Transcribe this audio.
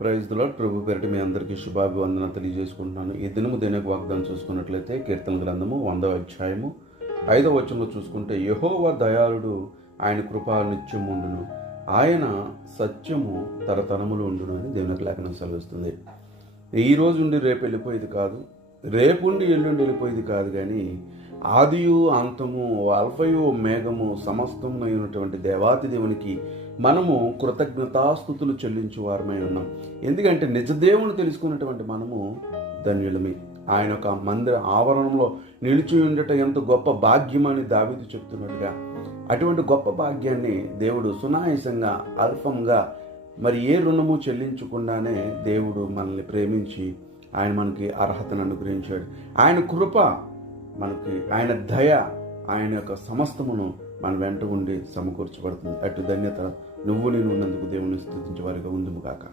Praise the lord. ప్రభు పేరిట మీ అందరికీ శుభాభివందన తెలియజేసుకుంటున్నాను. ఈ దినము దేనికి వాగ్దానం చూసుకున్నట్లయితే కీర్తన గ్రంథము 100వ అధ్యాయము 5వ వచనంలో చూసుకుంటే, యెహోవా దయాళుడు, ఆయన కృప నిత్యము ఉండును, ఆయన సత్యము తరతరములు ఉండును అని దేవునికి లేఖనం సెలవిస్తుంది. ఈ రోజు ఉండి రేపు వెళ్ళిపోయేది కాదు, రేపుండి ఎల్లుండి వెళ్ళిపోయేది కాదు, కానీ ఆదియు అంతము అల్ఫయు మేఘము సమస్తము అయినటువంటి దేవాతి దేవునికి మనము కృతజ్ఞతాస్తుతులు చెల్లించు వారమై ఉన్నాం. ఎందుకంటే నిజదేవుని తెలుసుకున్నటువంటి మనము ధన్యులమే. ఆయన యొక్క మందిర ఆవరణంలో నిలిచి ఉండట ఎంత గొప్ప భాగ్యమని దావీదు చెప్తున్నట్టుగా, అటువంటి గొప్ప భాగ్యాన్ని దేవుడు సునాయాసంగా అల్పంగా మరి ఏ రుణము చెల్లించకుండానే దేవుడు మనల్ని ప్రేమించి ఆయన మనకి అర్హతను అనుగ్రహించాడు. ఆయన కృప మనకి, ఆయన దయ, ఆయన యొక్క సమస్తమును మన వెంట ఉండి సమకూర్చబడుతుంది. అటు ధన్యత నువ్వు నేను ఉన్నందుకు దేవుని స్తుతించే వారిగా ఉందుము గాక.